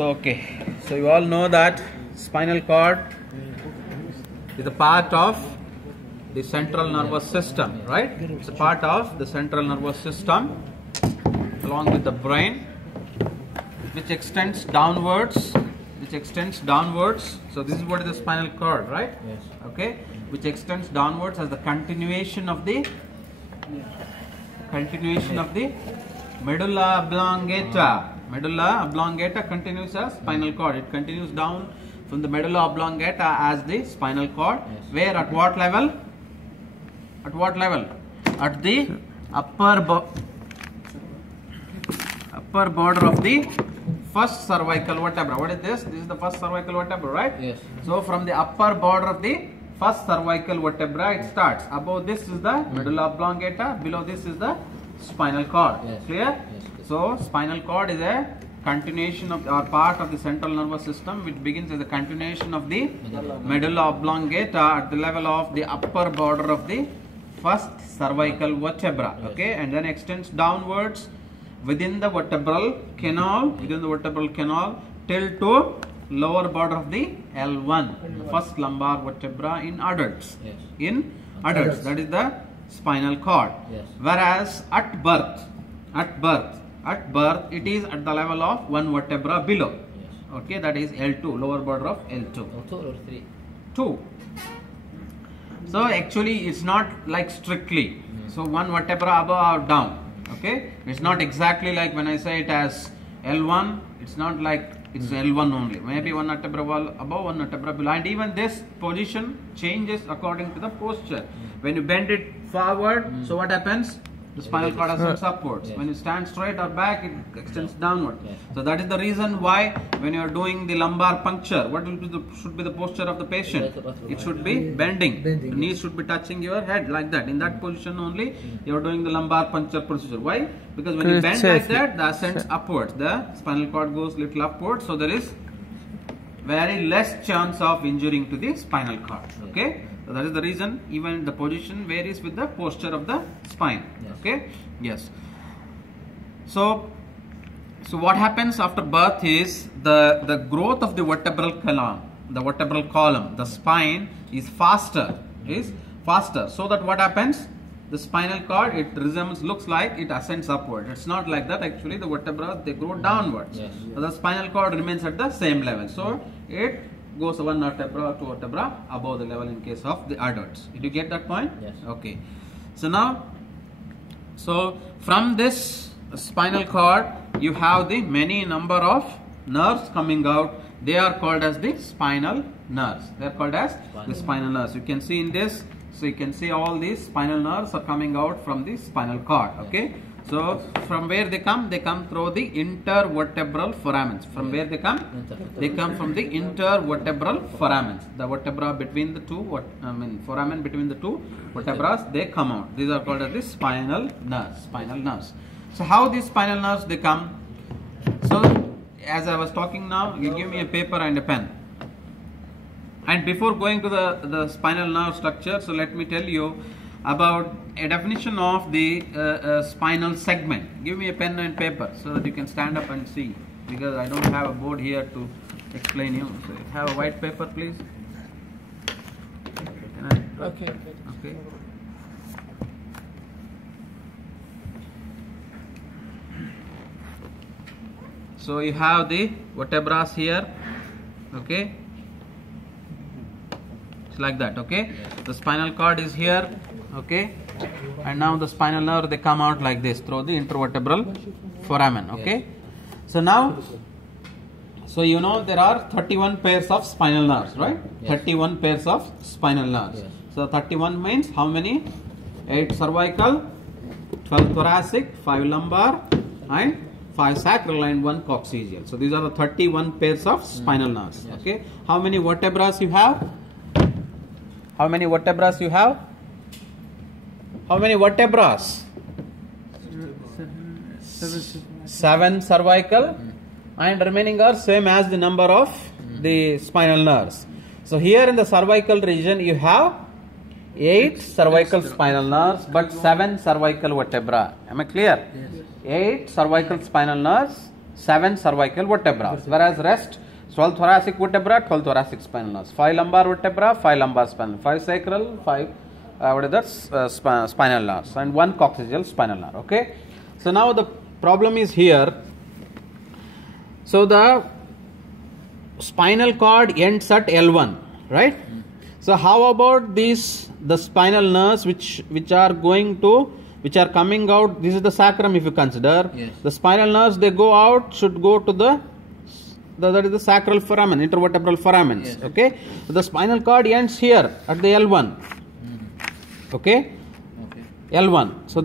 So you all know that spinal cord is a part of the central nervous system, right? It's a part of the central nervous system along with the brain, which extends downwards. So this is what is the spinal cord, right? Yes. Okay, which extends downwards as the continuation of the medulla oblongata. Medulla oblongata continues as spinal cord. It continues down from the medulla oblongata as the spinal cord. Yes. Where at what level? At what level? At the upper border of the first cervical vertebra. What is this? This is the first cervical vertebra, right? Yes. So from the upper border of the first cervical vertebra it starts. Above this is the medulla oblongata. Below this is the spinal cord. Yes. Clear? Yes. So spinal cord is a continuation of or part of the central nervous system, which begins as a continuation of the medulla oblongata at the level of the upper border of the first cervical vertebra. Yes. Okay, and then extends downwards within the vertebral canal, till to lower border of the L1, first lumbar vertebra in adults. Yes. In adults, that is the spinal cord. Yes. Whereas at birth, it is at the level of one vertebra below. Yes. Okay, that is L2, lower border of L2. Or 2 or 3. 2. So actually it's not like strictly. So one vertebra above or down. Okay, it's not exactly like when I say it as L1, it's not like it's L1 only. Maybe one vertebra above, one vertebra below. And even this position changes according to the posture. When you bend it forward, so what happens? The spinal cord ascends upwards. Yes. When you stand straight or back, it extends downward. Yes. So that is the reason why when you are doing the lumbar puncture, what should be the posture of the patient? It should be bending. The knees should be touching your head like that. In that position only, you are doing the lumbar puncture procedure. Why? Because when you bend like that, the ascends upwards. The spinal cord goes little upwards. So there is very less chance of injuring to the spinal cord. Okay. So that is the reason even the position varies with the posture of the spine. Yes. Okay. Yes. So what happens after birth is the growth of the vertebral column, the spine is faster. So that what happens? The spinal cord, it looks like it ascends upward. It's not like that. Actually, the vertebrae, they grow downwards. Yes. So the spinal cord remains at the same level. So it goes one vertebra, two vertebra above the level in case of the adults. Did you get that point? Yes. Okay. So now, from this spinal cord, you have the many number of nerves coming out. They are called as the spinal nerves. They are called as the spinal nerves. You can see in this. So you can see all these spinal nerves are coming out from the spinal cord. Okay. So from where they come? They come through the intervertebral foramens. From where they come? They come from the intervertebral foramens. The vertebra between the two, foramen between the two vertebrae, they come out. These are called as the spinal nerves. Spinal nerves. So how these spinal nerves they come? So as I was talking now, you give me a paper and a pen. And before going to the spinal nerve structure, so let me tell you about a definition of the spinal segment. Give me a pen and paper so that you can stand up and see, because I don't have a board here to explain you. So have a white paper, please. Okay. Okay. So you have the vertebrae here. Okay. It's like that. Okay. The spinal cord is here. Okay, and now the spinal nerve, they come out like this through the intervertebral foramen. Okay, so now, so you know there are 31 pairs of spinal nerves, right? Yes. 31 pairs of spinal nerves. Yes. So 31 means how many? 8 cervical, 12 thoracic, 5 lumbar, and 5 sacral and 1 coccygeal. So these are the 31 pairs of spinal nerves. Yes. Okay, how many vertebrae you have? How many vertebrae you have? How many vertebrae? 7 cervical, and remaining are same as the number of the spinal nerves. So here in the cervical region you have 8 cervical spinal nerves but 7 cervical vertebrae. Am I clear? Yes. 8 cervical spinal nerves, 7 cervical vertebrae, whereas rest 12 thoracic vertebra, 12 thoracic spinal nerves, 5 lumbar vertebra, 5 lumbar spinal, 5 sacral, 5 spinal nerves, and 1 coccygeal spinal nerve. Okay. So now the problem is here. So the spinal cord ends at L1, right? So how about the spinal nerves which are coming out? This is the sacrum, if you consider. Yes. The spinal nerves, they go out, should go to that is the sacral foramen, intervertebral foramens. Yes. Okay. So the spinal cord ends here at the L1. Okay. L1. So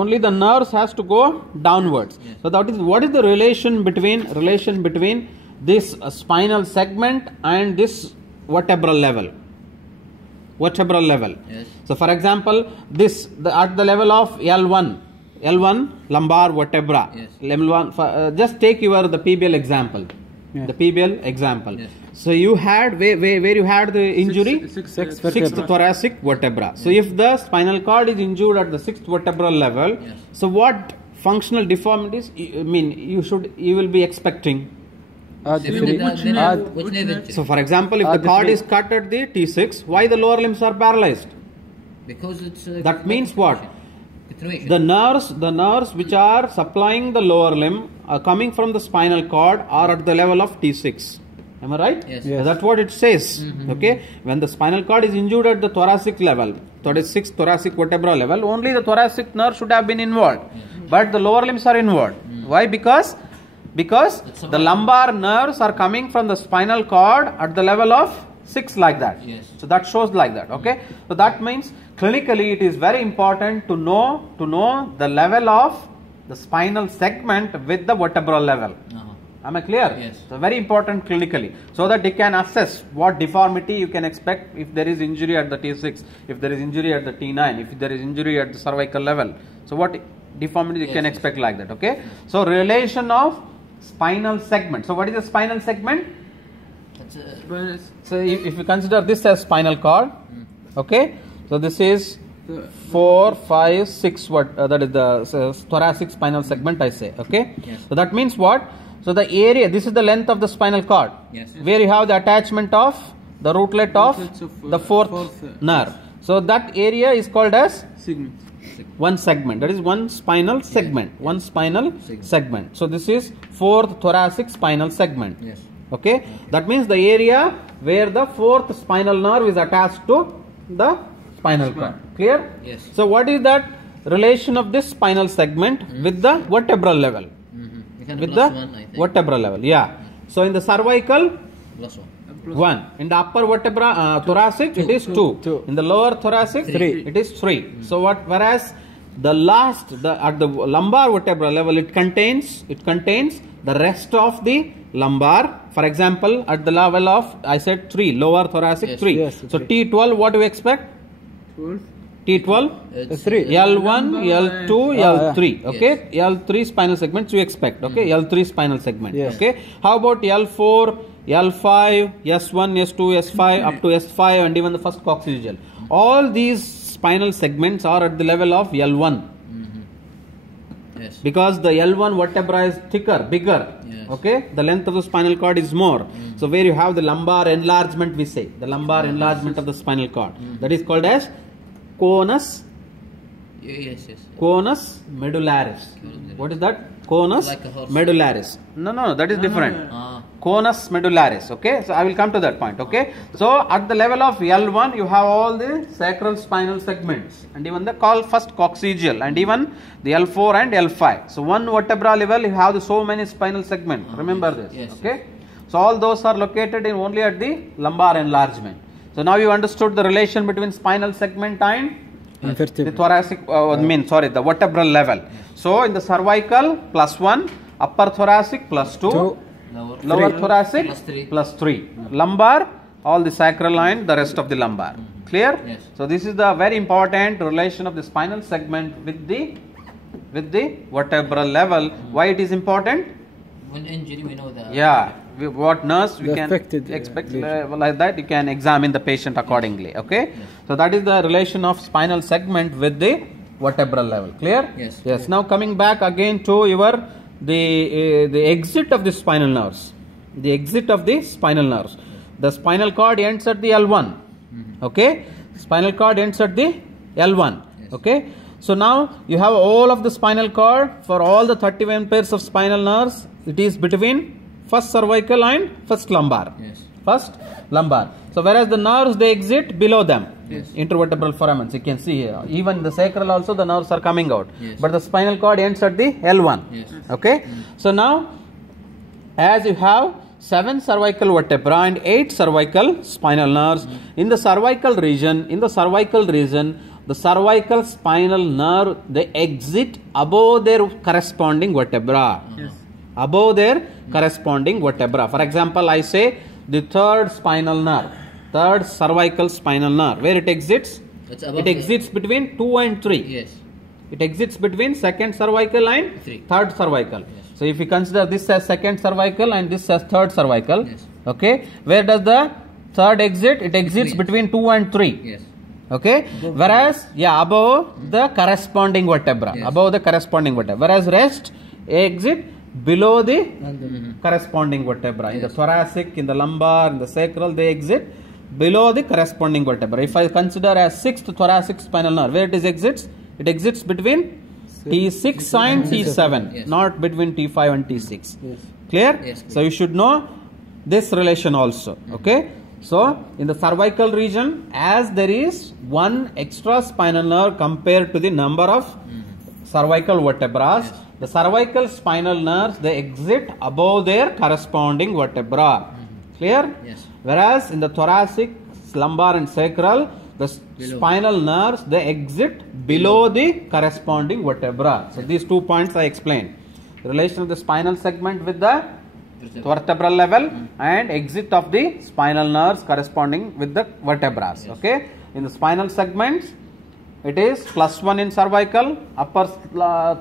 only the nerves has to go downwards. Yes. So what is the relation between this spinal segment and this vertebral level? Yes. So for example, at the level of L1 lumbar vertebra. Yes. L1, just take the PBL example. Yes. The PBL example. Yes. So you had where you had the injury? Sixth thoracic vertebra. So if the spinal cord is injured at the 6th vertebral level, Yes. so what functional deformities you will be expecting? So for example, if the cord is cut at the T6, why the lower limbs are paralyzed? Because it's That means what? continuation. The nerves which are supplying the lower limb are coming from the spinal cord are at the level of T6. Am I right? Yes. Yes. That's what it says. Okay. When the spinal cord is injured at the thoracic level, 6th thoracic vertebra level, only the thoracic nerve should have been involved. But the lower limbs are involved. Why? Because the lumbar nerves are coming from the spinal cord at the level of 6, like that. Yes. So that shows like that. Okay. So that means clinically it is very important to know the level of the spinal segment with the vertebral level. Am I clear? Yes. So very important clinically, so that you can assess what deformity you can expect if there is injury at the T6, if there is injury at the T9, if there is injury at the cervical level. So what deformity you can expect like that. Okay. So relation of spinal segment. So what is the spinal segment? So if you consider this as spinal cord, okay. So this is 4, 5, 6. That is the thoracic spinal segment, I say. Okay. Yes. So that means what? So the area, this is the length of the spinal cord. Yes. Where you have the attachment of the rootlet of the fourth nerve. So that area is called as segment. one segment. That is one spinal segment. One spinal segment. So this is 4th thoracic spinal segment. Yes. Okay. That means the area where the 4th spinal nerve is attached to the spinal cord. Clear? Yes. So what is that relation of this spinal segment with the vertebral level? With the vertebral level. Yeah. So in the cervical, +1. 1. In the upper vertebra, thoracic, it is 2. In the lower thoracic, 3. It is 3. So what? Whereas at the lumbar vertebra level, it contains the rest of the lumbar. For example, at the level of, I said 3, lower thoracic, Yes. 3. Yes, So 3. T12, what do you expect? 12. T12, 3. L1, L2, L3. yeah. Okay, L3 spinal segments you expect. Okay, L3 spinal segment. Yes. Okay, how about L4, L5, S1, S2, S5 up to S5 and even the first coccygeal? All these spinal segments are at the level of L1. Yes. Because the L1 vertebra is thicker, bigger. Yes. Okay, the length of the spinal cord is more. So where you have the lumbar enlargement, we say the lumbar enlargement of the spinal cord, that is called as conus Yes. conus medullaris. What is that? Conus Like a horse. medullaris. No, that is different. Ah. Conus medullaris. Okay, so I will come to that point. Okay, so at the level of L1, you have all the sacral spinal segments, and even the first coccygeal, and even the L4 and L5. So one vertebra level, you have so many spinal segments. Remember this. Yes. Okay, so all those are located only at the lumbar enlargement. So now you understood the relation between spinal segment and the thoracic, the vertebral level. So in the cervical, +1, upper thoracic, +2, lower thoracic, +3. Lumbar, all the sacral and the rest of the lumbar. Clear? Yes. So this is the very important relation of the spinal segment with the vertebral level. Why it is important? When injury, we know that. Yeah. What nurse we The can affected, expect lesion. like that, you can examine the patient accordingly. Okay. So that is the relation of spinal segment with the vertebral level. Clear? Yes. Yes. Now coming back again to your the exit of the spinal nerves. The exit of the spinal nerves. The spinal cord ends at the L1. Okay, spinal cord ends at the L1. Yes. Okay, so now you have all of the spinal cord for all the 31 pairs of spinal nerves. It is between first cervical and first lumbar. Yes. First lumbar. So whereas the nerves they exit below them, Yes. intervertebral foramens. You can see here. Even the sacral also the nerves are coming out. Yes. But the spinal cord ends at the L1. Yes. Okay. So now, as you have 7 cervical vertebra and 8 cervical spinal nerves in the cervical region, the cervical spinal nerve they exit above their corresponding vertebra. Yes. Above their corresponding vertebra. For example, I say the third spinal nerve, third cervical spinal nerve, where it exits? It's above It exits between 2 and 3. Yes. It exits between second cervical and 3. third cervical. Yes. So if you consider this as second cervical and this as third cervical, Yes. okay, where does the third exit? It exits between 2 and 3. Yes. Okay, whereas above the corresponding vertebra, Yes. above the corresponding vertebra, whereas rest exit below the corresponding vertebra. In the Yes. thoracic, in the lumbar, in the sacral, they exit below the corresponding vertebra. If I consider as sixth thoracic spinal nerve, where it exits? It exits between T6 and T7, Yes. not between T5 and T6. Yes. Clear? Yes, So you should know this relation also. Okay. So in the cervical region, as there is one extra spinal nerve compared to the number of cervical vertebrae, Yes. the cervical spinal nerves they exit above their corresponding vertebra. Clear? Yes. Whereas in the thoracic, lumbar and sacral, the Below. spinal nerves they exit below the corresponding vertebra. So these 2 points I explained. The relation of the spinal segment with the vertebral level and exit of the spinal nerves corresponding with the vertebrae. Yes. Okay. In the spinal segments, it is +1 in cervical, upper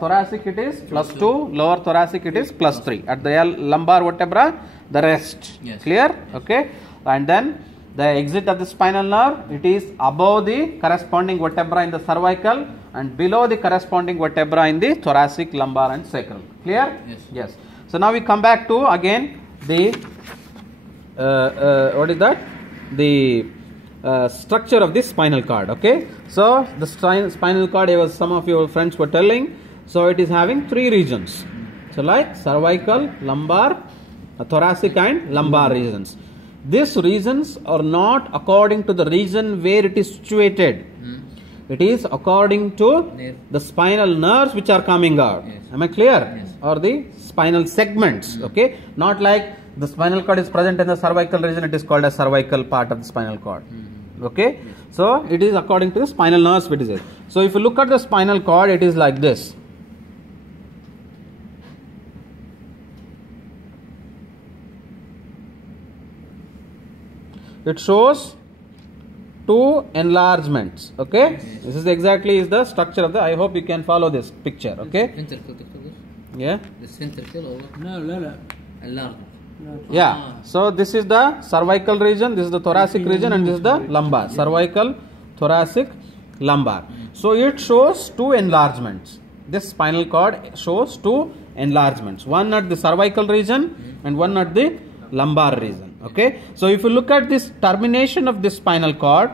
thoracic it is +2, lower thoracic it is +3. At the lumbar vertebra, the rest. Yes. Clear? Okay. And then the exit of the spinal nerve, it is above the corresponding vertebra in the cervical and below the corresponding vertebra in the thoracic, lumbar and sacral. Clear? Yes. Yes. So now we come back to again the what is that? The structure of this spinal cord. Okay. So the spinal cord, was some of your friends were telling. So it is having 3 regions. So like cervical, lumbar, thoracic and lumbar regions. These regions are not according to the region where it is situated. It is according to Nerve. the spinal nerves which are coming out. Yes. Am I clear? Yes. Or the spinal segments. Okay. Not like the spinal cord is present in the cervical region, it is called as cervical part of the spinal cord. Okay. So it is according to the spinal nerves which is it. So if you look at the spinal cord, it is like this. It shows 2 enlargements. Okay. This is exactly is the structure of the. I hope you can follow this picture. Okay. Ventricle, Dr. Yeah. The ventricle or No, no, no. enlarged. Yeah. So this is the cervical region, this is the thoracic region, and this is the lumbar. Cervical, thoracic, lumbar. So it shows 2 enlargements. This spinal cord shows 2 enlargements. One at the cervical region and one at the lumbar region. Okay. So if you look at this termination of this spinal cord,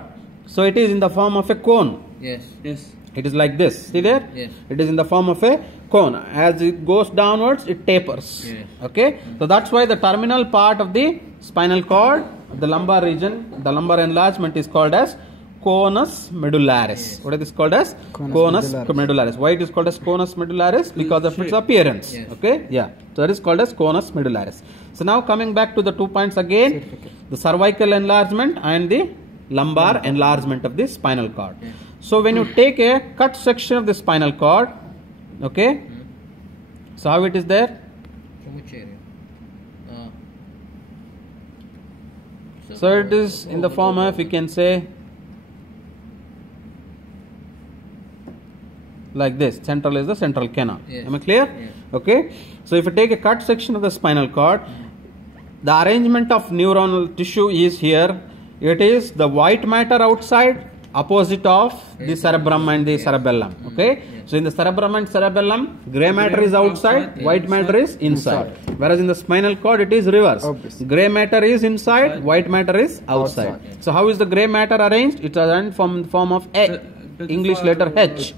so it is in the form of a cone. Yes. Yes. It is like this. See there? Yes. It is in the form of a cone. As it goes downwards, it tapers. Yes. Okay. So that's why the terminal part of the spinal cord, the lumbar region, the lumbar enlargement is called as conus medullaris. Yes. What is this called as? Conus Medullaris. Why it is called as conus medullaris? Because of its appearance. Yes. Okay. Yeah. So it is called as conus medullaris. So now coming back to the 2 points again, the cervical enlargement and the lumbar enlargement of the spinal cord. Yes. So when you take a cut section of the spinal cord, okay, so how it is there? From which area? So it is in the form of, you can say, like this. Central is the central canal. Yes. Am I clear? Yes. Okay. So if you take a cut section of the spinal cord, the arrangement of neuronal tissue is here. It is the white matter outside, opposite of the cerebrum and the cerebellum. Okay, so in the cerebrum and cerebellum, gray matter is outside, white matter is inside. Whereas in the spinal cord, it is reverse. Gray matter is inside, white matter is outside. So how is the gray matter arranged? It is arranged from the form of A, English letter H.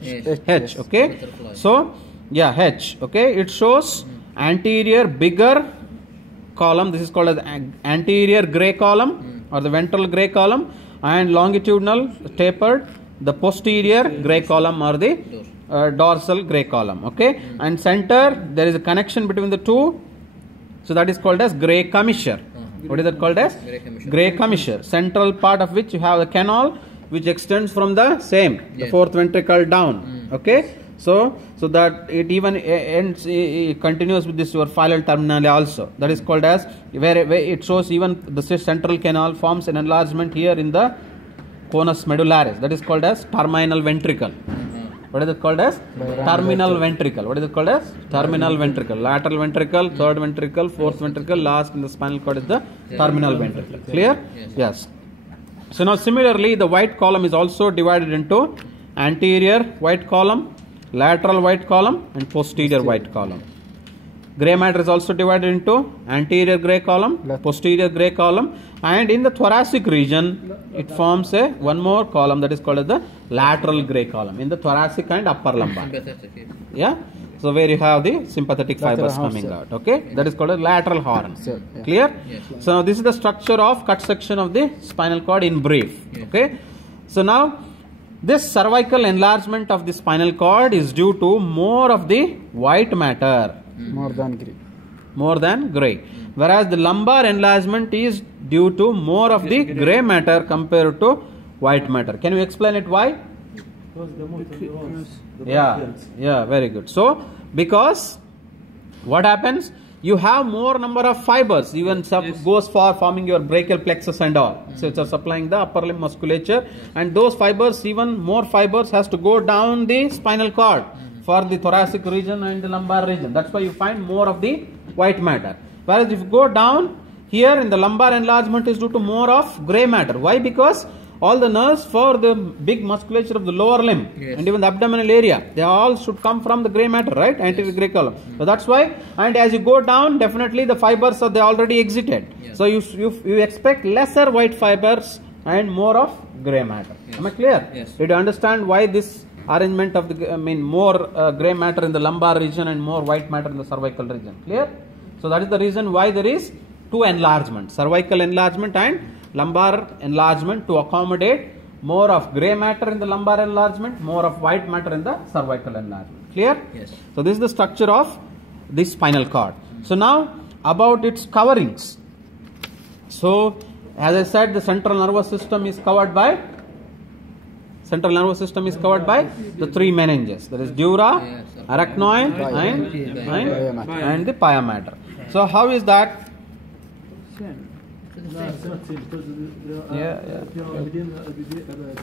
H. Okay, so yeah, H. Okay, it shows anterior bigger column. This is called as anterior gray column or the ventral gray column, and longitudinal tapered the posterior gray column or the dorsal gray column. Okay, and center there is a connection between the two, so that is called as gray commissure. What is that called as? Gray commissure. Central part of which you have the canal which extends from the same, the fourth ventricle down. Okay, so that it even ends, it continues with this your filal terminal also. That is called as where it shows even the central canal forms an enlargement here in the conus medullaris. That is called as terminal ventricle. What is it called as? Terminal ventricle. What is it called as? Terminal ventricle. Lateral ventricle, third ventricle, fourth ventricle, last in the spinal cord is the terminal ventricle. Clear? Yes. So now similarly, the white column is also divided into anterior white column, lateral white column and posterior white column. Gray matter is also divided into anterior gray column, posterior gray column, and in the thoracic region it forms a one more column that is called as the lateral gray column in the thoracic and upper lumbar. Yeah, so where you have the sympathetic fibers coming out. Okay, that is called a lateral horn. Clear? So now this is the structure of cut section of the spinal cord in brief. Okay, so now this cervical enlargement of the spinal cord is due to more of the white matter. More than gray. Whereas the lumbar enlargement is due to more of the gray matter compared to white matter. Can you explain it why? Yeah, very good. So, because what happens? You have more number of fibers, even goes for forming your brachial plexus and all. So it's supplying the upper limb musculature, and those fibers, even more fibers has to go down the spinal cord for the thoracic region and the lumbar region. That's why you find more of the white matter. Whereas if you go down here in the lumbar enlargement is due to more of gray matter. Why? Because all the nerves for the big musculature of the lower limb and even the abdominal area, they all should come from the gray matter, right? Anterior gray column. So that's why, and as you go down, definitely the fibers are they already exited. So you expect lesser white fibers and more of gray matter. Am I clear? Did you understand why this arrangement of the, more gray matter in the lumbar region and more white matter in the cervical region? Clear? So that is the reason why there is two enlargements, cervical enlargement and lumbar enlargement, to accommodate more of gray matter in the lumbar enlargement, more of white matter in the cervical enlargement. Clear? Yes. So this is the structure of the spinal cord. So now about its coverings. So as I said, the central nervous system is covered by the three meninges. That is dura, arachnoid and the pia mater. So how is that? No, it's not same because within the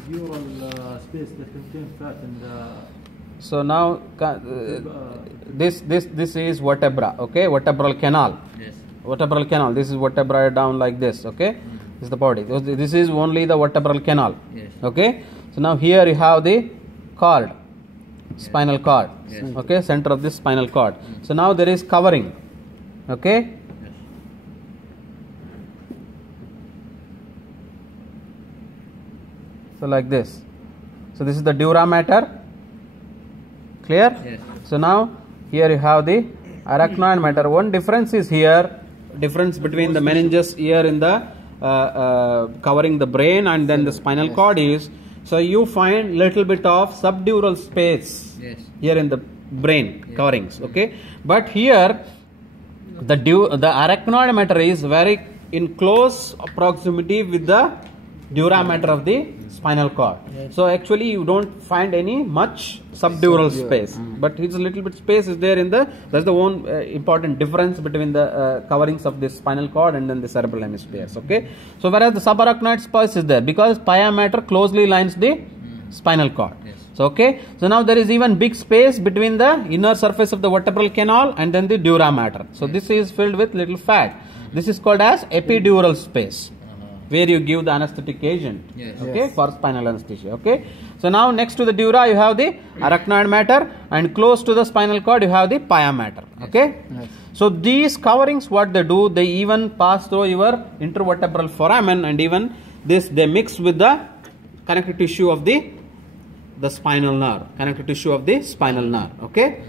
dural space that contains fat and so now this is vertebra. Okay, vertebral canal. Vertebral canal. This is vertebra down like this. Okay, this is the body. This is only the vertebral canal. Okay, so now here you have the cord, spinal cord. Okay, center of this spinal cord. So now there is covering. Okay. So like this. So this is the dura mater. Clear? Yes. So now here you have the arachnoid mater. One difference is here. Difference between the meninges here in the covering the brain and then the spinal cord is, so you find little bit of subdural space here in the brain coverings. Okay, but here the arachnoid mater is very in close proximity with the dura mater of the spinal cord. So actually you don't find any much subdural space, but it's a little bit space is there in the, that's the one important difference between the coverings of the spinal cord and then the cerebral hemispheres. Okay, so whereas the subarachnoid space is there because pia mater closely lines the spinal cord. So okay, so now there is even big space between the inner surface of the vertebral canal and then the dura mater. So this is filled with little fat. This is called as epidural space. where you give the anesthetic agent. Yes. Okay, Yes. for spinal anesthesia. Okay. So now next to the dura you have the arachnoid matter, and close to the spinal cord you have the pia mater. Okay. Yes. So these coverings, what they do, they even pass through your intervertebral foramen, and even this they mix with the connective tissue of the spinal nerve, connective tissue of the spinal nerve. Okay.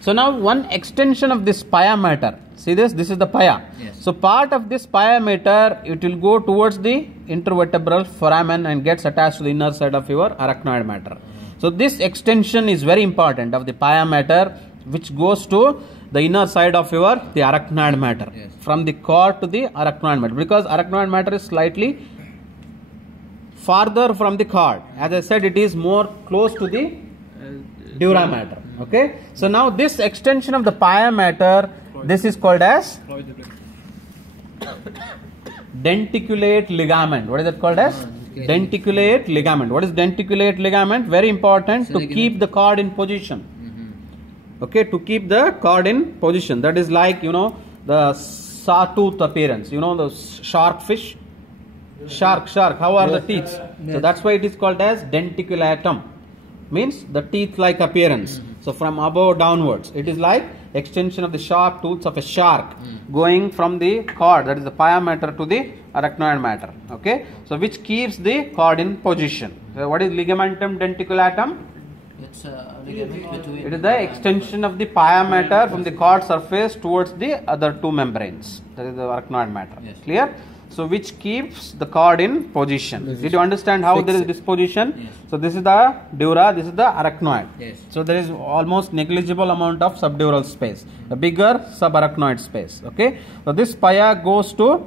So now one extension of this pia mater. See this? This is the pia. Yes. So part of this pia mater, it will go towards the intervertebral foramen and gets attached to the inner side of your arachnoid mater. So this extension is very important of the pia mater, which goes to the inner side of the arachnoid mater, Yes. from the cord to the arachnoid mater, because arachnoid mater is slightly farther from the cord. As I said, it is more close to the dura mater. Okay. So now this extension of the pia mater, this is called as denticulate ligament. What is it called as? Okay. Denticulate ligament. What is denticulate ligament? Very important to keep the cord in position. Okay, to keep the cord in position. That is like, the sawtooth appearance. The shark fish. Shark. How are the teeth? So that's why it is called as denticulatum. Means the teeth-like appearance. So from above downwards, it is like extension of the sharp tooths of a shark going from the cord, that is the pia mater, to the arachnoid mater. Okay, so which keeps the cord in position. So what is ligamentum denticulatum? It's a ligament between. It is the extension of the pia mater from the cord surface towards the other two membranes, that is the arachnoid mater. Yes. Clear? So which keeps the cord in position. Did you understand how there is disposition? Yes. So this is the dura, this is the arachnoid. Yes. So there is almost negligible amount of subdural space, a bigger subarachnoid space. Okay. So this pia goes to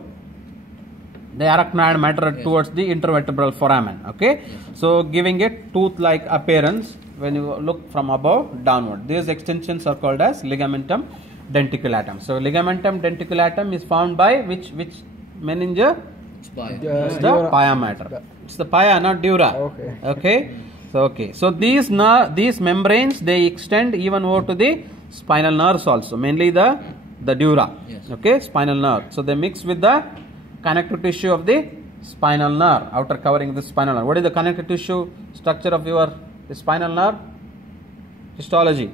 the arachnoid mater towards the intervertebral foramen. Okay. So giving it tooth-like appearance when you look from above downward. These extensions are called as ligamentum denticulatum. So ligamentum denticulatum is found by which meninge? It's by. It's the pia mater. It's the pia, not dura. Okay. So these membranes, they extend even over to the spinal nerves also, mainly the dura. Yes. Okay, spinal nerve. So they mix with the connective tissue of the spinal nerve, outer covering of the spinal nerve. What is the connective tissue structure of the spinal nerve? Histology.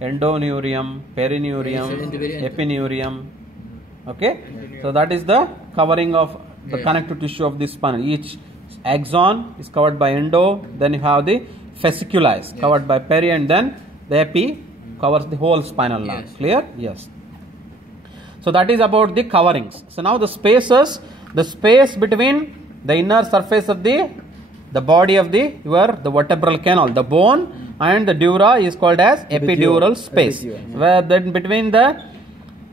Endoneurium, perineurium, epineurium. Okay, so that is the covering of the connective tissue of the spinal. Each axon is covered by endo, then you have the fascicula is covered by peri, and then the epi covers the whole spinal nerve. Yes. Clear? Yes. So that is about the coverings. So now the spaces, the space between the inner surface of the body of the vertebral canal, the bone and the dura is called as epidural space. Where then between the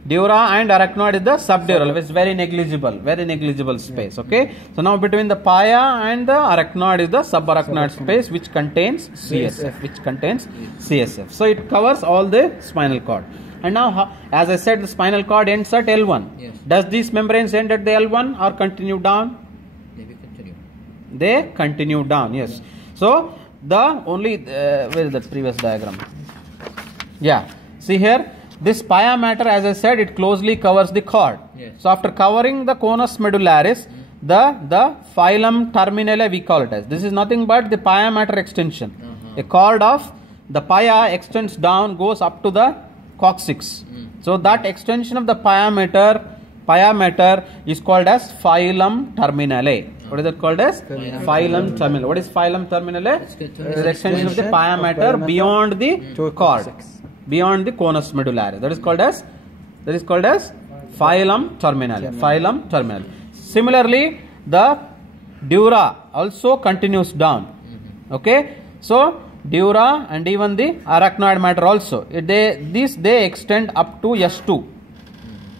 dura and arachnoid is the subdural, which is very negligible space. Okay. So now between the pia and the arachnoid is the subarachnoid space, which contains CSF. So it covers all the spinal cord. And now, as I said, the spinal cord ends at L1. Yes. Does these membranes end at the L1 or continue down? They continue down. Yes. So the only where is that previous diagram? Yeah. See here, this pia mater, as I said, it closely covers the cord. Yes. So after covering the conus medullaris, the phylum terminale we call it as. This is nothing but the pia mater extension. A cord of the pia extends down, goes up to the coccyx. So that extension of the pia mater is called as phylum terminale. What is it called as? Phylum terminale. What is phylum terminale? It is the extension of the pia mater beyond the cord, beyond the conus medullaris. That is called as phylum terminale. Phylum terminale. Similarly, the dura also continues down. Okay, so dura and even the arachnoid mater also, they extend up to S2,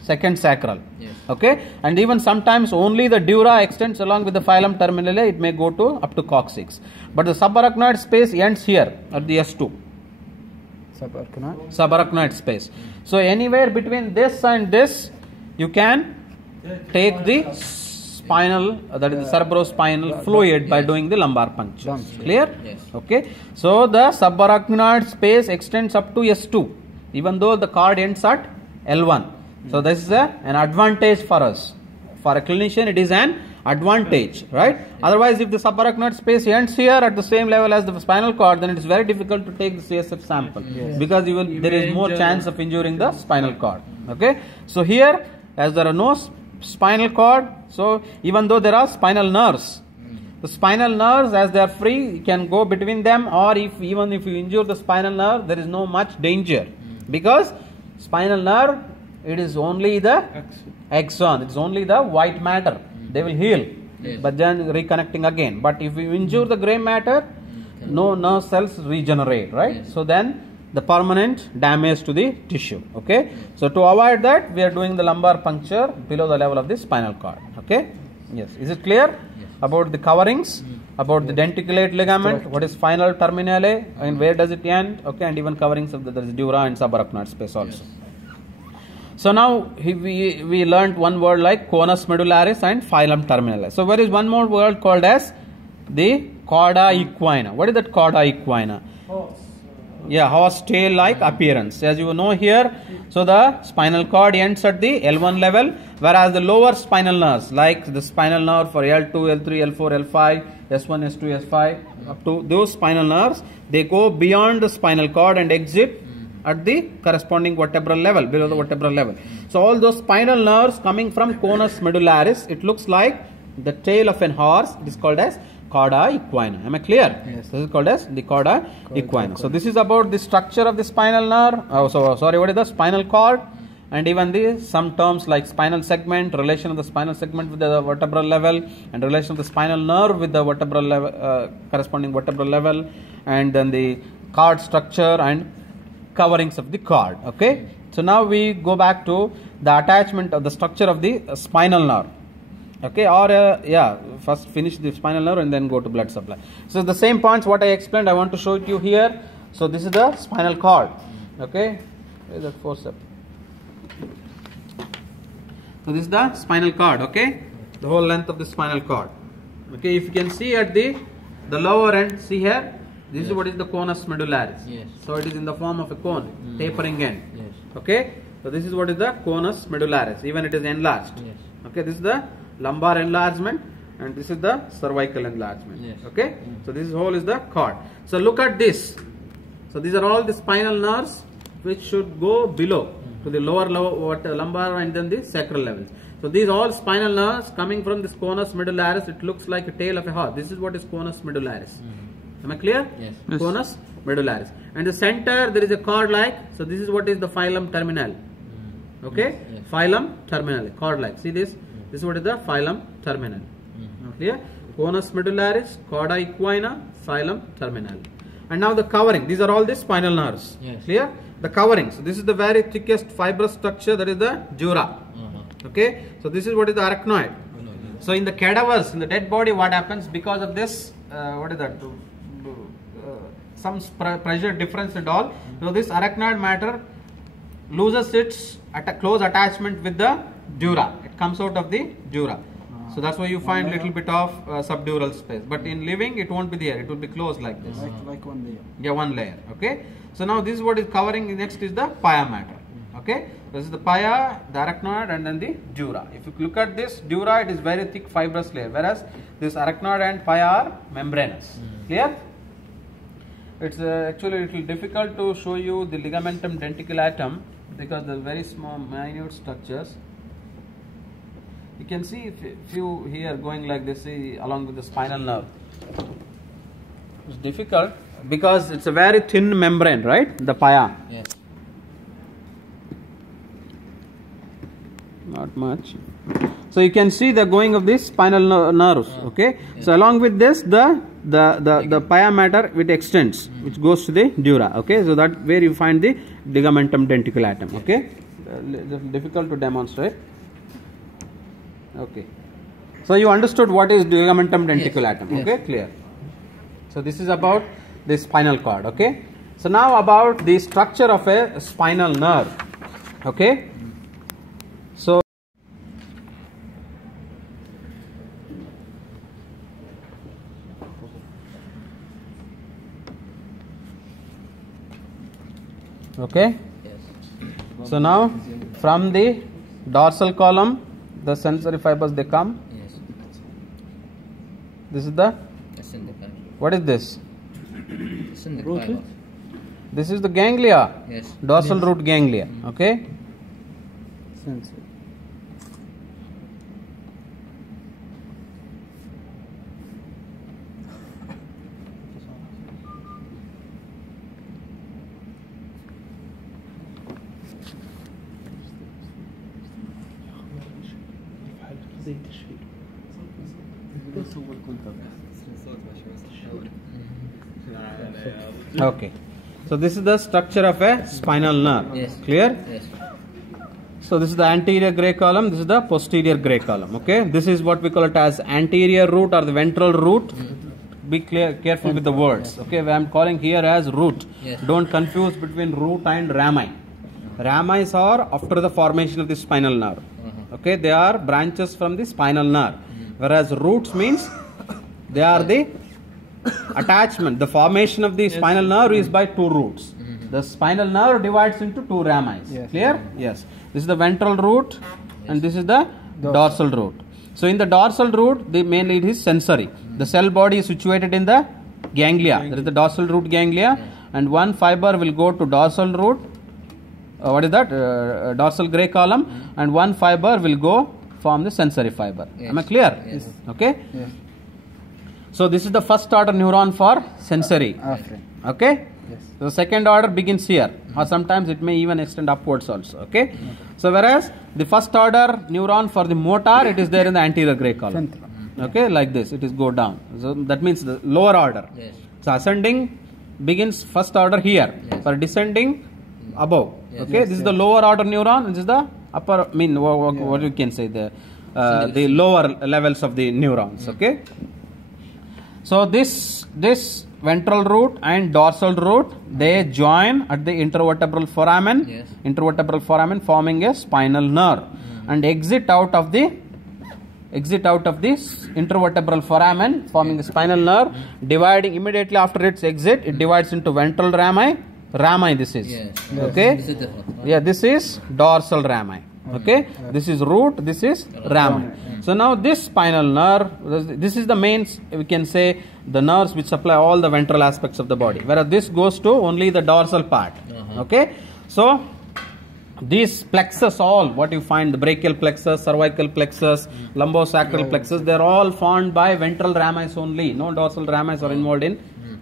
second sacral. Yes. Okay, and even sometimes only the dura extends along with the phylum terminale. It may go to up to coccyx, but the subarachnoid space ends here at the S2. Subarachnoid space. So anywhere between this and this, you can take the spinal, that is the cerebrospinal fluid by doing the lumbar puncture. Clear? Yes. Okay. So the subarachnoid space extends up to S2, even though the cord ends at L1. So this is an advantage for us. For a clinician, it is an advantage, right? Otherwise, if the subarachnoid space ends here at the same level as the spinal cord, then it is very difficult to take the CSF sample because there is more chance of injuring the spinal cord. Okay, so here, as there are no spinal cord, so even though there are spinal nerves, the spinal nerves, as they are free, you can go between them, or even if you injure the spinal nerve, there is no much danger because spinal nerve, it is only the axon, it's only the white matter. They will heal, but then reconnecting again. But if you injure the gray matter, no nerve cells regenerate, right? So then the permanent damage to the tissue. Okay, so to avoid that, we are doing the lumbar puncture below the level of the spinal cord. Okay, yes, is it clear about the coverings, about the denticulate ligament, what is spinal terminale, and where does it end? Okay, and even coverings of the dura and subarachnoid space also. So now we learned one word like conus medullaris and phylum terminalis. So there is one more word called as the cauda equina. What is that cauda equina? Horse. Yeah, horse tail like appearance. As you know here, so the spinal cord ends at the L1 level, whereas the lower spinal nerves like the spinal nerve for L2, L3, L4, L5, S1, S2, S5, up to those spinal nerves, they go beyond the spinal cord and exit at the corresponding vertebral level, below the vertebral level. So all those spinal nerves coming from conus medullaris, it looks like the tail of an horse. It is called as cauda equina. Am I clear? Yes. This is called as the cauda equina. So this is about the structure of the spinal nerve. What is the spinal cord? And even some terms like spinal segment, relation of the spinal segment with the vertebral level, and relation of the spinal nerve with the vertebral level, corresponding vertebral level, and then the cord structure and coverings of the cord. Okay, so now we go back to the attachment of the structure of the spinal nerve. Okay, or first finish the spinal nerve and then go to blood supply. So the same points what I explained, I want to show it to you here. So this is the spinal cord. Okay, where is that forceps? So this is the spinal cord. Okay, the whole length of the spinal cord. Okay, if you can see at the lower end, see here. This is what is the conus medullaris. Yes. So it is in the form of a cone, tapering end. Yes. Okay. So this is what is the conus medullaris. Even it is enlarged. Yes. Okay. This is the lumbar enlargement, and this is the cervical enlargement. Yes. Okay. So this whole is the cord. So look at this. So these are all the spinal nerves which should go below to the lower lumbar and then the sacral levels. So these all spinal nerves coming from this conus medullaris. It looks like a tail of a horse. This is what is conus medullaris. Am I clear? Yes. Conus medullaris. And the center there is a cord like. So this is what is the phylum terminal. Okay? Yes. Phylum terminal. Cord like. See this? This is what is the phylum terminal. Clear? Conus medullaris, cauda equina, phylum terminal. And now the covering. These are all the spinal nerves. Yes. Clear? The covering. So this is the very thickest fibrous structure, that is the dura. Okay? So this is what is the arachnoid. So in the cadavers, in the dead body, what happens because of this? What is that? Some pressure difference and all. So this arachnoid matter loses its close attachment with the dura. It comes out of the dura. So that's why you find little bit of subdural space. But in living, it won't be there. It will be closed like this. Like one layer. Yeah, one layer. Okay. So now this is what is covering. Next is the pia matter. Okay. This is the pia, the arachnoid, and then the dura. If you look at this dura, it is very thick fibrous layer, whereas this arachnoid and pia are membranous. Clear? It's actually a little difficult to show you the ligamentum denticulatum because they're very small, minute structures. You can see few here going like this, see, along with the spinal nerve. It's difficult because it's a very thin membrane, right? The pia. Yes. Not much. So you can see the going of these spinal nerves. Okay. Yes. So along with this, the pia mater it extends, which goes to the dura. Okay. So that where you find the ligamentum denticulatum. Okay. Difficult to demonstrate. Okay. So you understood what is ligamentum denticulatum. Yes. Okay. Clear. So this is about the spinal cord. Okay. So now about the structure of a spinal nerve. Okay. So okay. Yes. So now from the dorsal column, the sensory fibers they come. Yes. This is the, It's in the fiber. what is this? It's in the Root fiber. it? This is the ganglia, Yes. dorsal root ganglia. Okay. Sensory. زي التشفير. Okay. So this is the structure of a spinal nerve. Yes. Clear? Yes. So this is the anterior gray column, this is the posterior gray column. Okay, this is what we call it as anterior root or the ventral root. Be careful with the words. Okay, I am calling here as root. Yes. Don't confuse between root and rami. Ramis are after the formation of the spinal nerve. Okay, they are branches from the spinal nerve. Whereas roots means they are the attachment. The formation of the spinal nerve is by two roots. The spinal nerve divides into two ramis. Yes. Clear? Yes. This is the ventral root and this is the dorsal root. So in the dorsal root, mainly it is sensory. The cell body is situated in the ganglia. There is the dorsal root ganglia, and one fiber will go to dorsal root. What is that? Dorsal gray column, and one fiber will go form the sensory fiber. Yes. Am I clear? Yes. Okay. Yes. So this is the first order neuron for sensory. After. Okay. Yes. So the second order begins here, or sometimes it may even extend upwards also. Okay. So whereas the first order neuron for the motor, it is there in the anterior gray column. Central. Okay, like this, it is go down. So that means the lower order. Yes. So ascending begins first order here. Yes. For descending above. Yes. Okay, Yes, this is yes. the lower order neuron. This is the upper. What you can say the lower levels of the neurons. Okay. So this ventral root and dorsal root, they join at the intervertebral foramen. Yes. Intervertebral foramen forming a spinal nerve, and exit out of this intervertebral foramen forming a spinal nerve, dividing immediately after its exit, it divides into ventral rami. This is. Yes. Okay. This is different. Right? Yeah, this is dorsal rami. Okay, this is root, this is rami. So now this spinal nerve, this is the main, we can say, the nerves which supply all the ventral aspects of the body, whereas this goes to only the dorsal part. Okay, so these plexus, all what you find, the brachial plexus, cervical plexus, lumbosacral plexus, they are all formed by ventral ramis only. No dorsal ramis are involved in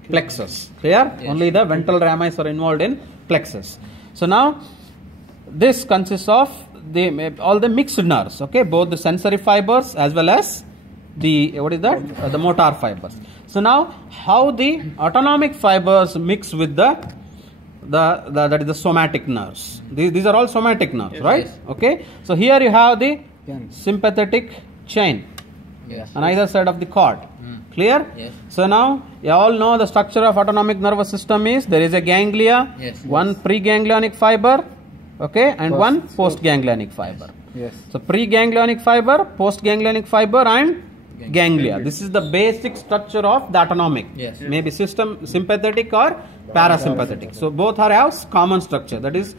plexus. Clear? Yes. Only the ventral ramis are involved in plexus. So now this consists of all the mixed nerves. Okay, both the sensory fibers as well as the the motor fibers. So now how the autonomic fibers mix with that is the somatic nerves. These are all somatic nerves, right? Yes. Okay, so here you have the Yes. sympathetic chain Yes. on either side of the cord. Clear? Yes. So now you all know the structure of autonomic nervous system is there is a ganglia, Yes. one preganglionic fiber, okay, and one postganglionic fiber. Yes. So preganglionic fiber, postganglionic fiber, and ganglia. This is the basic structure of the autonomic. Yes. Maybe system sympathetic or parasympathetic. So both are have common structure. That is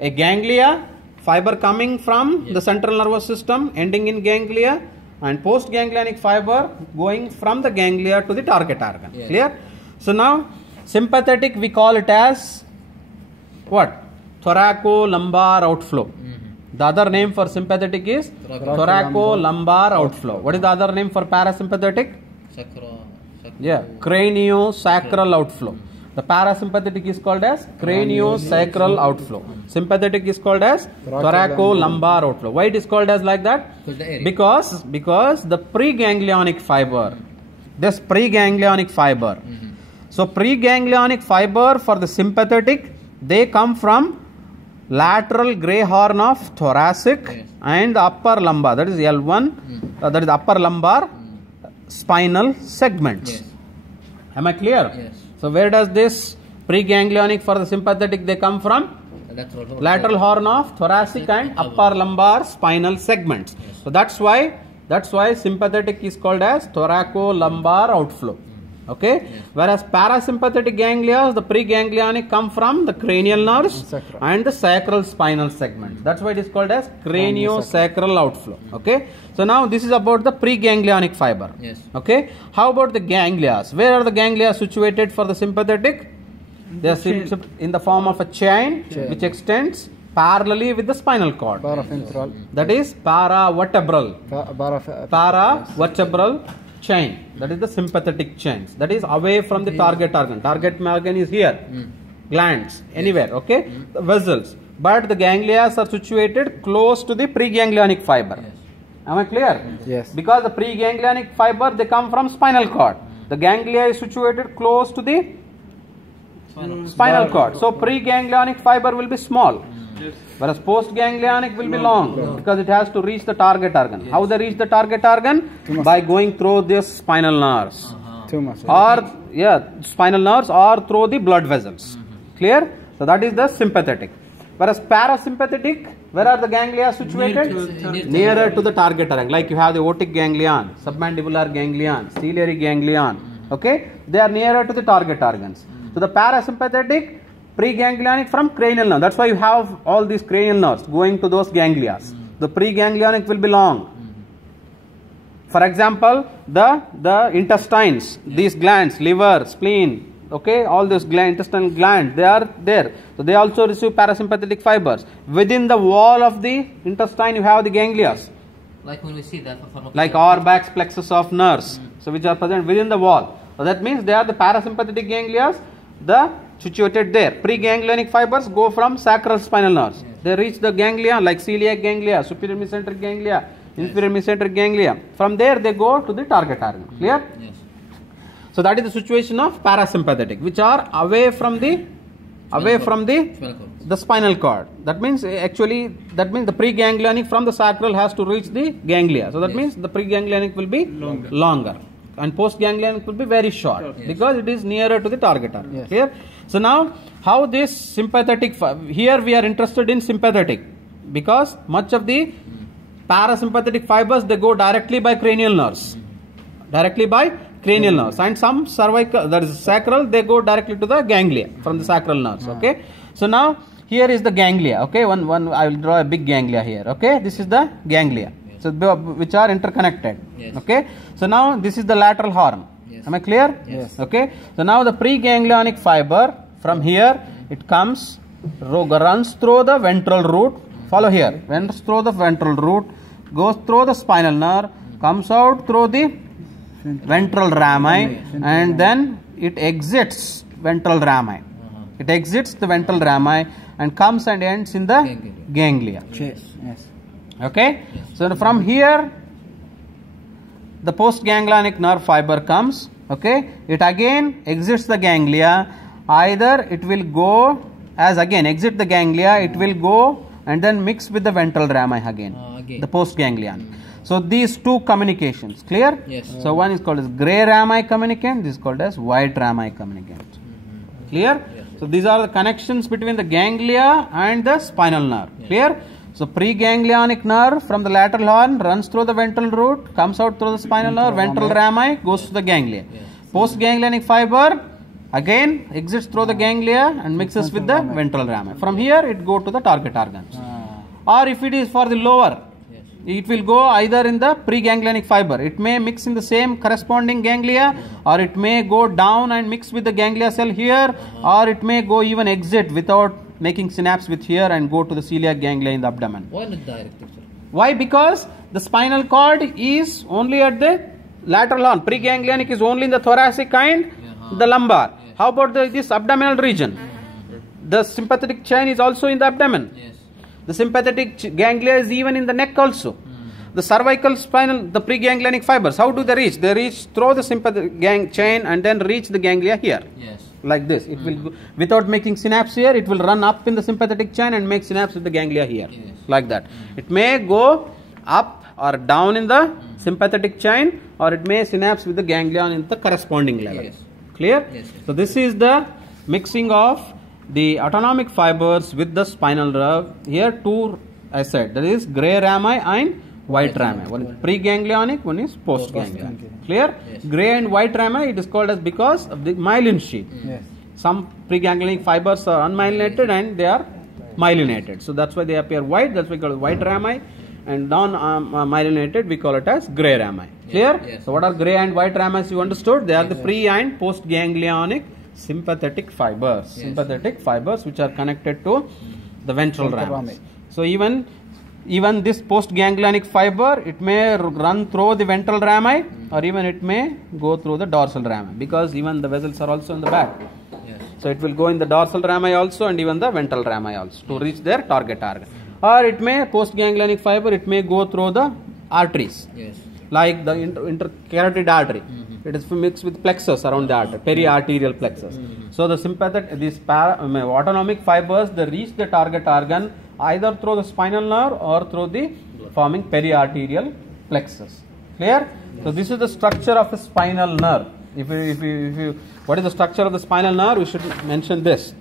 a ganglia, fiber coming from the central nervous system, ending in ganglia, and postganglionic fiber going from the ganglia to the target organ. Yes. Clear? So now sympathetic we call it as what? Thoracolumbar outflow. The other name for sympathetic is thoracolumbar outflow. What is the other name for parasympathetic? Yeah, craniosacral outflow. The parasympathetic is called as craniosacral outflow. Sympathetic is called as thoracolumbar outflow. Why it is called as like that? Because the preganglionic fiber, this preganglionic fiber. So preganglionic fiber for the sympathetic, they come from lateral gray horn of thoracic and the upper lumbar, that is L1, that is the upper lumbar spinal segments. Yes. Am I clear? Yes. So where does this preganglionic for the sympathetic they come from? Lateral horn of thoracic and upper lumbar spinal segments. So that's why sympathetic is called as thoracolumbar outflow. Okay, Yes. whereas parasympathetic ganglia, the preganglionic come from the cranial nerves Sacral. and the sacral spinal segment. That's why it is called as craniosacral outflow. Okay, so now this is about the preganglionic fiber. Yes. Okay, how about the ganglia? Where are the ganglia situated for the sympathetic? They are in the form of a chain which extends parallelly with the spinal cord. Paraventral. That is paravertebral. Paravertebral chain. That is the sympathetic chains. That is away from the target organ. Target organ is here. Glands, anywhere. Okay, the vessels. But the ganglia are situated close to the preganglionic fiber. Yes. Am I clear? Yes. Because the preganglionic fiber, they come from spinal cord. The ganglia is situated close to the spinal cord. So preganglionic fiber will be small. Whereas postganglionic will be long because it has to reach the target organ. How they reach the target organ? By going through this spinal nerves. Too much. Or spinal nerves or through the blood vessels. Clear? So that is the sympathetic. Whereas parasympathetic, where are the ganglia situated? Nearer to the target organ. Like you have the otic ganglion, submandibular ganglion, ciliary ganglion. Okay, they are nearer to the target organs. So the parasympathetic, preganglionic from cranial nerve. That's why you have all these cranial nerves going to those ganglias. The preganglionic will be long. For example, the intestines, these glands, liver, spleen, okay, all those intestinal glands, they are there. So they also receive parasympathetic fibers. Within the wall of the intestine, you have the ganglias, Like when we see that like Auerbach's plexus of nerves, so which are present within the wall. So that means they are the parasympathetic ganglias, situated there. Preganglionic fibers go from sacral spinal nerves. Yes. They reach the ganglia like celiac ganglia, superior mesenteric ganglia, inferior mesenteric ganglia. From there they go to the target organ. Clear? Yes. So that is the situation of parasympathetic, which are away from the spinal cord. That means actually the preganglionic from the sacral has to reach the ganglia. So that means the preganglionic will be longer. And postganglionic will be very short because it is nearer to the target organ. Yes. Clear? So now, how this sympathetic, here we are interested in sympathetic because much of the parasympathetic fibers, they go directly by cranial nerves. And some cervical, that is sacral, they go directly to the ganglia from the sacral nerves. Okay. So now, here is the ganglia. Okay. One I will draw a big ganglia here. Okay. This is the ganglia. So which are interconnected. Yes. Okay. So now this is the lateral horn. Yes. Am I clear? Yes. Okay. So now the preganglionic fiber from here it comes, runs through the ventral root. Follow here. Runs through the ventral root, goes through the spinal nerve, comes out through the ventral rami, and then it exits ventral rami. It exits the ventral rami and comes and ends in the ganglia. Yes. Yes. Okay, so from here the postganglionic nerve fiber comes. Okay, it again exits the ganglia. Either it will go as again exit the ganglia, it will go and then mix with the ventral rami again. The postganglion. So these two communications, clear? Yes. So one is called as gray rami communicant, this is called as white rami communicant. Clear? Yes. So these are the connections between the ganglia and the spinal nerve. Yes. Clear? So preganglionic nerve from the lateral horn runs through the ventral root, comes out through the spinal nerve, ventral rami, goes to the ganglia. Yes. Postganglionic fiber again exits through the ganglia and mixes with the ventral rami. From here it go to the target organs. Or if it is for the lower, it will go either in the preganglionic fiber. It may mix in the same corresponding ganglia, or it may go down and mix with the ganglia cell here, or it may go even exit without making synapse with here and go to the celiac ganglia in the abdomen. Why not direct, sir? Why? Because the spinal cord is only at the lateral horn. Preganglionic is only in the thoracic and the lumbar. How about this abdominal region? The sympathetic chain is also in the abdomen. Yes. The sympathetic ganglia is even in the neck also. The cervical spinal, the preganglionic fibers, how do they reach? They reach through the sympathetic chain and then reach the ganglia here. Yes. Like this. It will go, without making synapse here, it will run up in the sympathetic chain and make synapse with the ganglia here. Yes. Like that. It may go up or down in the sympathetic chain, or it may synapse with the ganglion in the corresponding level. Yes. Clear? Yes. So this is the mixing of the autonomic fibers with the spinal nerve. Here two I said, that is gray rami and white rami. One is preganglionic, one is postganglionic. Clear? Yes. Gray and white rami, it is called as because of the myelin sheath. Yes. Some preganglionic fibers are unmyelinated and they are myelinated. So that's why they appear white. That's why we call it white rami. And non-myelinated, we call it as gray rami. Clear? Yes. So what are gray and white ramis? You understood? They are the pre and postganglionic sympathetic fibers. Yes. Sympathetic fibers which are connected to the ventral Ventral ramis. rami. So even this postganglionic fiber, it may run through the ventral rami or even it may go through the dorsal rami, because even the vessels are also in the back. Yes. So it will go in the dorsal rami also and even the ventral rami also to reach their target organ. Or it may, postganglionic fiber, it may go through the arteries, Yes. like the intercarotid artery. It is mixed with plexus around the artery, periarterial plexus. So the sympathetic, these autonomic fibers, they reach the target organ either through the spinal nerve or through the forming periarterial plexus. Clear? So this is the structure of a spinal nerve. If you what is the structure of the spinal nerve? We should mention this: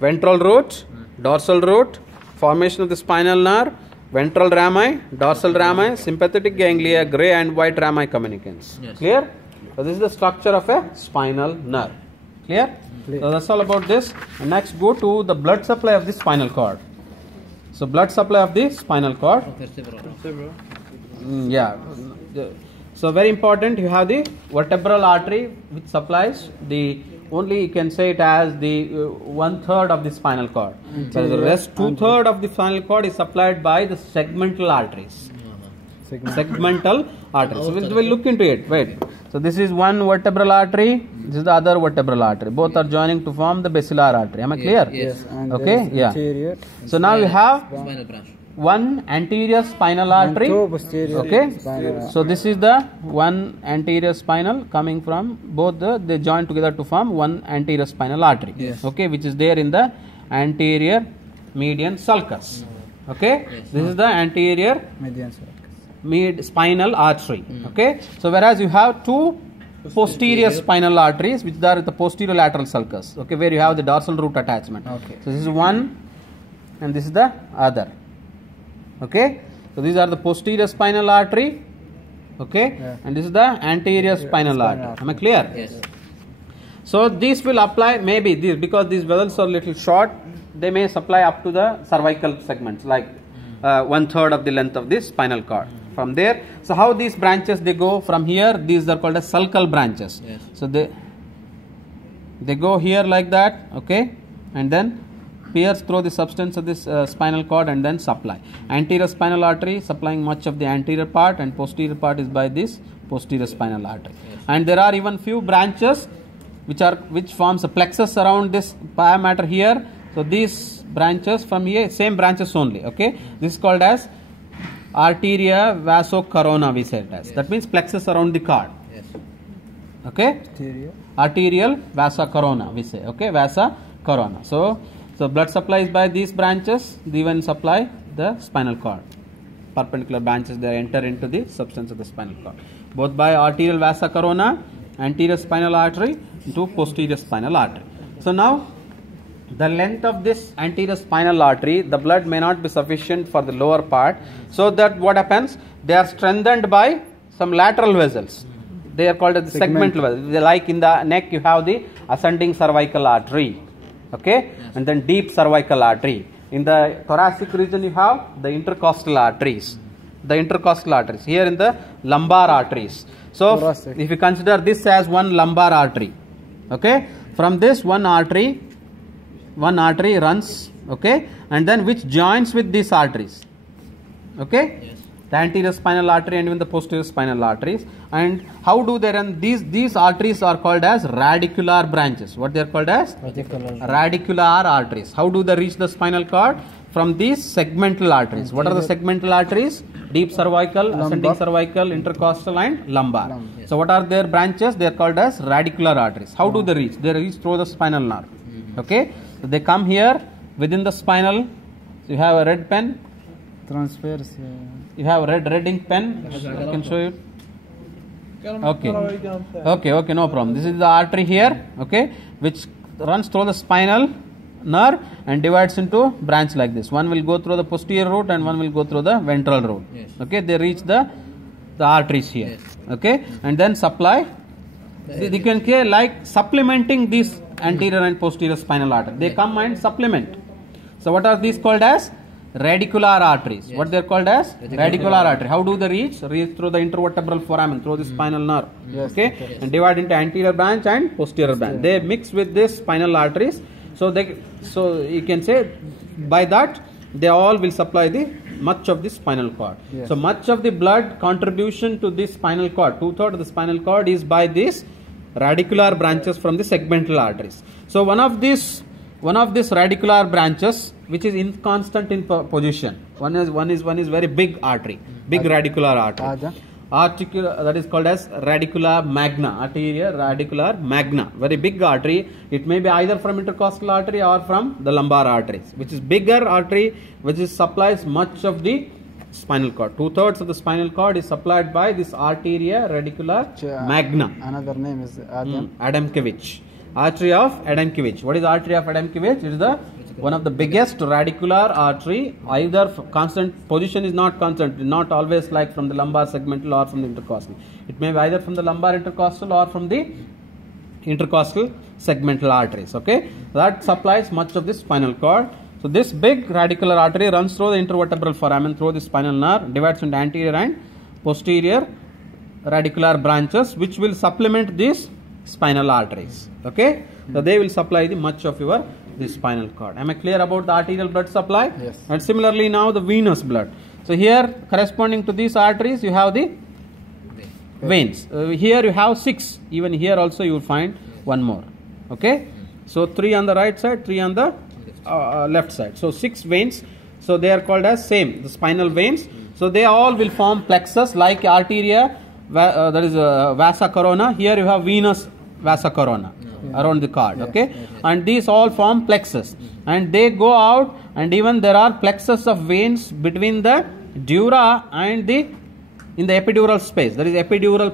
ventral root, dorsal root, formation of the spinal nerve, ventral rami, dorsal rami, sympathetic ganglia, gray and white rami communicants. Yes. Clear? So this is the structure of a spinal nerve. Clear? So that's all about this. And next, go to the blood supply of the spinal cord. So blood supply of the spinal cord. Vertebral. Yeah. So very important. You have the vertebral artery which supplies the only, you can say it as the 1/3 of the spinal cord. So the rest 2/3 of the spinal cord is supplied by the segmental arteries. Segmental arteries. So we'll look into it. Wait. So this is one vertebral artery. This is the other vertebral artery. Both are joining to form the basilar artery. Am I clear? Yes. And Okay, there is yeah. anterior So now we have Spinal branch. one anterior spinal artery. and two posterior Okay. spinal So this is the one anterior spinal coming from both they join together to form one anterior spinal artery. Yes. Okay, which is there in the anterior median sulcus. Okay, Yes. this is the anterior median sulcus. spinal artery. Okay, so whereas you have two posterior spinal arteries which are the posterior lateral sulcus. Okay, where you have the dorsal root attachment. Okay. So this is one and this is the other. Okay, so these are the posterior spinal artery. Okay, Yeah. and this is the anterior spinal artery. Am I clear? Yes. So these will apply, maybe these, because these vessels are little short, they may supply up to the cervical segments, like 1/3 of the length of this spinal cord. From there, so how these branches they go from here? These are called as sulcal branches. Yes. So they go here like that, okay, and then pierce through the substance of this spinal cord and then supply. Anterior spinal artery supplying much of the anterior part, and posterior part is by this posterior spinal artery. Yes. And there are even few branches which forms a plexus around this pia mater here. So these branches from here, same branches only. Okay, this is called as arteria vasocorona. We say it as. Yes. That means plexus around the cord. Yes. Okay, Posterior. arterial vasa corona we say. Okay, vasa corona. So blood supply is by these branches. They even supply the spinal cord. Perpendicular branches, they enter into the substance of the spinal cord, both by arterial vasa corona, anterior spinal artery to posterior spinal artery. So now the length of this anterior spinal artery, the blood may not be sufficient for the lower part, so that what happens, they are strengthened by some lateral vessels. They are called as the segmental vessels. Like in the neck you have the ascending cervical artery, okay, Yes. and then deep cervical artery. In the thoracic region you have the intercostal arteries. The intercostal arteries. Here in the lumbar arteries. So Thoracic. if you consider this as one lumbar artery, okay, from this one artery runs, okay, and then which joins with these arteries, okay, Yes. the anterior spinal artery and even the posterior spinal arteries. And how do they run? These arteries are called as radicular branches. What they are called as? Radicular arteries. How do they reach the spinal cord? From these segmental arteries. What are the segmental arteries? Deep cervical, ascending cervical, intercostal and lumbar. Yes. So what are their branches? They are called as radicular arteries. How do they reach? They reach through the spinal nerve. Okay, so they come here within the spinal. So you have a red pen. Transfers. You have a red ink pen. I can show you. Okay, no problem. This is the artery here, okay, which runs through the spinal nerve and divides into branch like this. One will go through the posterior route and one will go through the ventral route. Yes. Okay, they reach the arteries here. Yes. Okay, and then supply. They can care like supplementing this anterior and posterior spinal artery. They come and supplement. So what are these called as? Radicular arteries. Yes. What they are called as? Radicular artery. How do they reach? Reach through the intervertebral foramen, through the spinal nerve. Yes. Okay, Yes. and divide into anterior branch and posterior branch. They mix with this spinal arteries. So you can say by that they all will supply the much of the spinal cord. Yes. So much of the blood contribution to this spinal cord, 2/3 of the spinal cord is by these radicular branches from the segmental arteries. So one of these radicular branches which is inconstant in position. One is very big artery, big radicular artery. That is called as radicular magna, arteria radicular magna, very big artery. It may be either from intercostal artery or from the lumbar arteries, which is bigger artery, which supplies much of the spinal cord. 2/3 of the spinal cord is supplied by this arteria radicular magna. Another name is Adam. Adamkiewicz. Artery of Adamkiewicz. What is artery of Adamkiewicz? It is the one of the biggest radicular artery. Either constant position is not constant, not always like from the lumbar segmental or from the intercostal. It may be either from the lumbar intercostal or from the intercostal segmental arteries. Okay, that supplies much of the spinal cord. So this big radicular artery runs through the intervertebral foramen, through the spinal nerve, divides into anterior and posterior radicular branches, which will supplement these spinal arteries. Okay, so they will supply the much of the spinal cord. Am I clear about the arterial blood supply? Yes. And similarly now the venous blood. So here corresponding to these arteries you have the veins. Here you have 6. Even here also you will find one more. Okay, so 3 on the right side, 3 on the left side. So 6 veins. So they are called as the spinal veins. So they all will form plexus like arteria, that is vasa corona. Here you have venous vasa corona around the cord. Okay, and these all form plexus, and they go out, and even there are plexus of veins between the dura and in the epidural space. There is epidural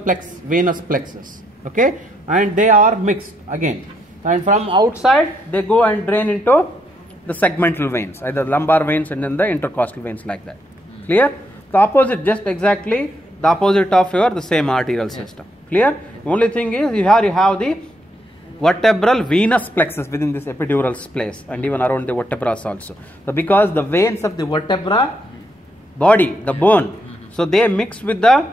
venous plexus. Okay, and they are mixed again, and from outside they go and drain into the segmental veins, either lumbar veins and then the intercostal veins, like that. Clear? The opposite, just exactly the opposite of the same arterial system. Clear? The only thing is you have the vertebral venous plexus within this epidural space and even around the vertebrae also. So because the veins of the vertebra body, the bone, so they mix with the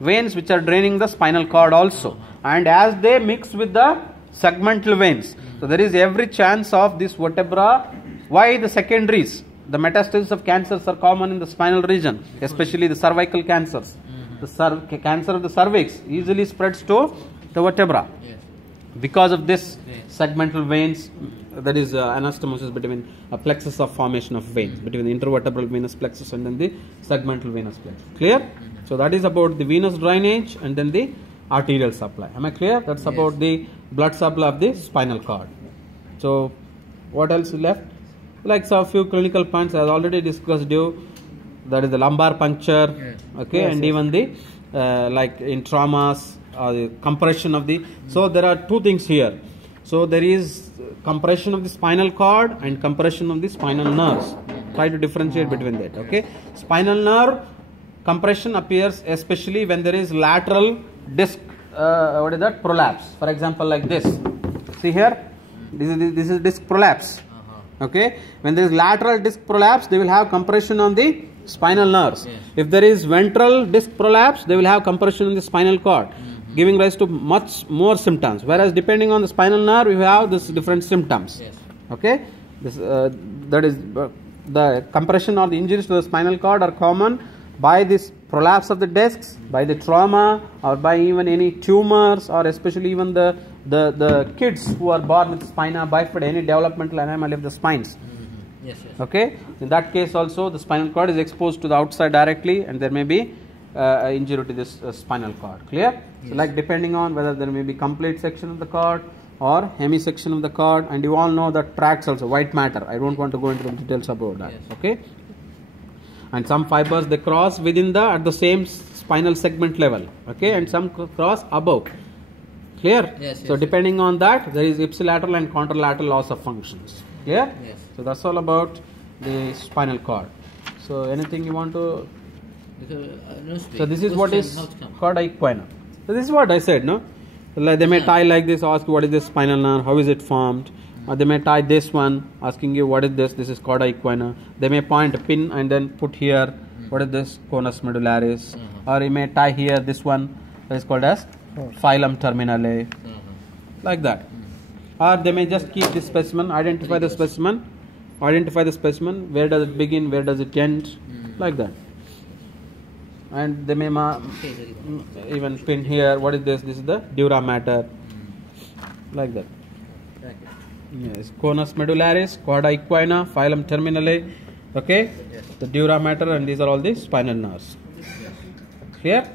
veins which are draining the spinal cord also, and as they mix with the segmental veins, so there is every chance of this vertebra. Why the secondaries? The metastasis of cancers are common in the spinal region, especially the cervical cancers. The cancer of the cervix easily spreads to the vertebra because of this segmental veins. That is anastomosis between a plexus of formation of veins between the intervertebral venous plexus and then the segmental venous plexus. Clear? So that is about the venous drainage and then the arterial supply. Am I clear? That's about the blood supply of the spinal cord. So what else is left? Like a few clinical points I have already discussed you. That is the lumbar puncture, okay, and even the like in traumas, the compression of the. So there are 2 things here. So there is compression of the spinal cord and compression of the spinal nerves. Try to differentiate between that. Okay, spinal nerve compression appears especially when there is lateral disc. What is that? Prolapse. For example, like this. See here, this is disc prolapse. Okay, when there is lateral disc prolapse, they will have compression on the spinal nerves. If there is ventral disc prolapse, they will have compression on the spinal cord, giving rise to much more symptoms. Whereas depending on the spinal nerve, you have this different symptoms. Okay, this that is the compression or the injuries to the spinal cord are common by this prolapse of the discs, by the trauma, or by even any tumors, or especially even the kids who are born with spina bifida, any developmental anomaly of the spines. Okay, in that case also the spinal cord is exposed to the outside directly, and there may be injury to this spinal cord. Clear? So like depending on whether there may be complete section of the cord or hemisection of the cord, and you all know that tracts also, white matter. I don't want to go into the details about that. Okay, and some fibers they cross within at the same spinal segment level. Okay, and some cross above. Clear? So depending on that, there is ipsilateral and contralateral loss of functions. Clear? Yes. So that's all about the spinal cord. So anything you want to? Because, no space. So this is what is How to come? called equina. So this is what I said, no? Like they may tie like this, ask you what is this spinal nerve, how is it formed? Or they may tie this one, asking you what is this. This is called equina. They may point a pin and then put here. What is this? Conus medullaris. Or you may tie here this one. That is called as phylum terminale. Like that. Or they may just keep this specimen, identify the specimen. Identify the specimen. Where does it begin? Where does it end? Like that. And they may even pin here. What is this? This is the dura mater. Like that. Yes. Conus medullaris, quadra equina, phylum terminale. Okay. The dura mater, and these are all the spinal nerves. Clear?